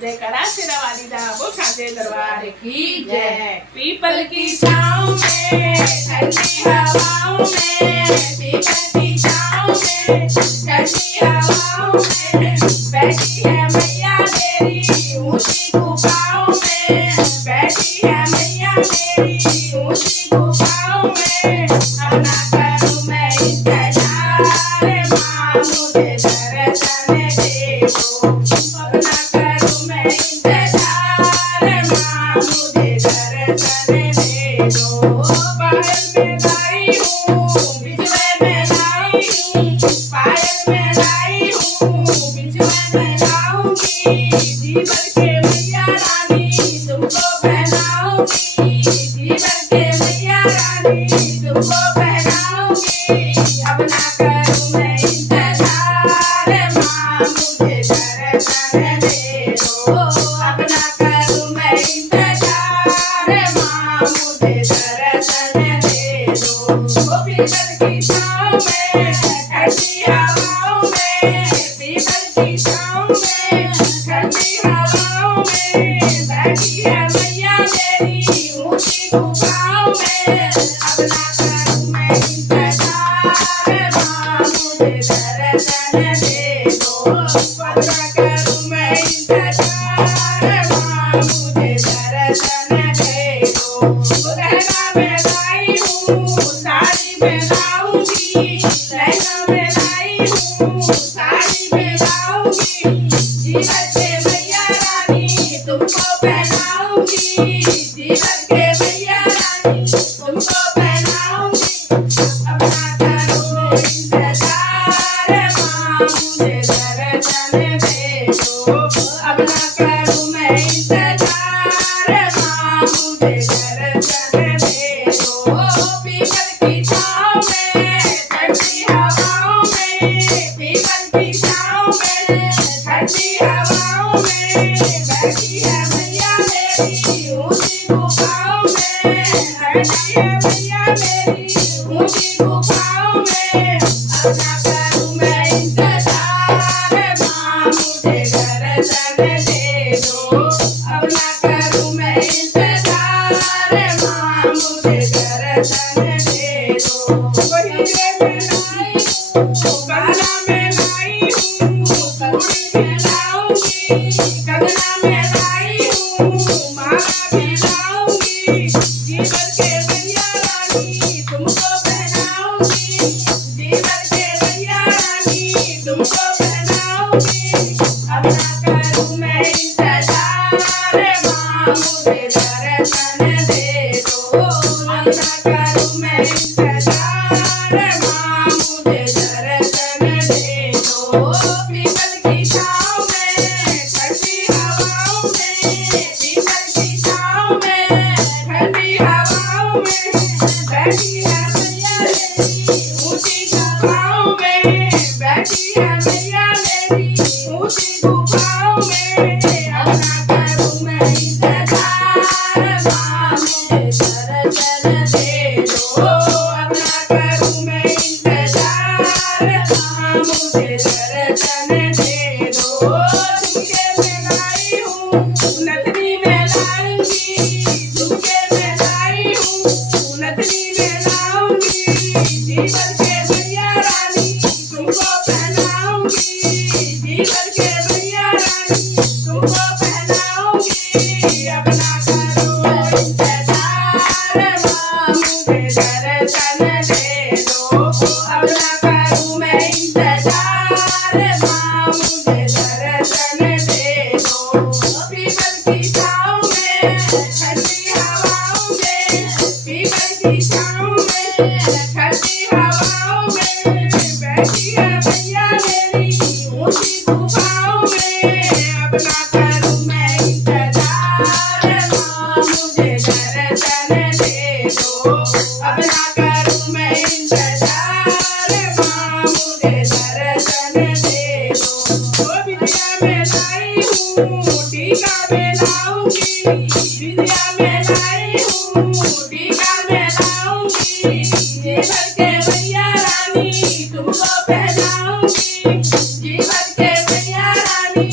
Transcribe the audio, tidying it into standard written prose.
जयकारा शेरा वाली दा वो खाते दरबार की जय। पीपल की छाँव में ठंडी हवाओं में, पीपल की छाँव में ठंडी हवाओं में बैठी है मैया मेरी ऊंची गुफाओं में, बैठी है मैया मेरी ऊंची गुफाओं में। अब ना करूं मैं इंतजार माँ मुझे दर्शन दे दो, अब ना करूं मैं इंतजार माँ मुझे दर्शन दे दो। पायल में लाई हूँ बिजुए में लाई हूँ, पायल में लाई हूँ बिजुए में लाऊंगी, जीवन के मैया रानी तुमको पहनाऊंगी, जीवन के मैया रानी तुमको पहनाऊंगी। अब ना करूं मैं इंतजार माँ मुझे दर्शन दे दो, अब ना करूं मैं इंतजार माँ मुझे दर्शन दे दो। ओ पीपल की छाँव में ठंडी हवाओं में, पीपल की छाँव में ठंडी हवाओं में बैठी है मैया मेरी ऊंची गुफाओं में। अब ना करूं मैं इंतजार माँ मुझे दर्शन दे दो, अब ना करूं मैं इंतजार माँ मुझे दर्शन दे दो। लहंगा में लाई हूँ साड़ी में लाऊंगी, लहंगा में लाई हूँ साड़ी में लाऊंगी, जीवन के मैया रानी तुमको पहनाऊंगी, जीवन के मैया रानी तुमको पहनाऊंगी। अब ना करूं इंतजार माँ मुझे दर्शन दे दो, अब ना करूं मैं इंतजार माँ मुझे दर्शन दे दो। पीपल की छाँव में ठंडी हवाओं में, पीपल की छाँव में ठंडी हवाओं में बैठी है मैया मेरी ऊंची गुफाओं में, बैठी है मैया मेरी ऊंची गुफाओं में। अब ना करूं मैं इंतजार माँ मुझे दर्शन दे दो, अब ना करूं मैं इंतजार माँ मुझे दर्शन दे दो। हीरे में लाई हूँ काला में लाई हूँ चूड़ी में लाऊंगी, कंगना में लाई हूँ माला में लाऊंगी, जीवन के मैया रानी तुमको पहनाऊंगी, जीवन के मैया रानी तुमको पहनाऊंगी। अब ना करूं मैं इंतजार माँ मुझे दर्शन दे दो, अब ना करूं मैं इंतजार माँ मुझे दर्शन दे दो। पीपल की छाँव में ठंडी हवाओं में, पीपल की छाँव में ठंडी हवाओं में बैठी है मैया मेरी ऊंची गुफाओं में, बैठी है मैया मेरी ऊंची गुफाओं में। अब ना करूं मैं इंतजार माँ मुझे दर्शन दे दो, अब ना करूं मैं इंतजार माँ मुझे दर्शन दे दो। झुमके में लाई हूँ नथनी में लाऊंगी, झुमके में लाई हूँ नथनी में लाऊंगी, जीवन के मैया रानी तुमको पहनाऊंगी, जीवन के मैया रानी तुमको पहनाऊंगी। अब ना करो इंतजार माँ मुझे दर्शन दे दो, अब ना करूं मैं इंतजार माँ मुझे दर्शन दे दो। पीपल की छाँव में ठंडी हवाओं में, पीपल की छाँव में ठंडी हवाओं में बैठी है मैया मेरी ऊंची गुफाओं में। अब ना करूं मैं इंतजार माँ मुझे दर्शन दे दो, अब ना करूं मैं इंतजार माँ मुझे दर्शन दे दो। ओ विद्या में लाई हूँ टीका में लाऊंगी, विद्या में लाई हूँ टीका में लाऊंगी, जीवन के मैया रानी तुमको पहनाऊंगी, जीवन के मैया रानी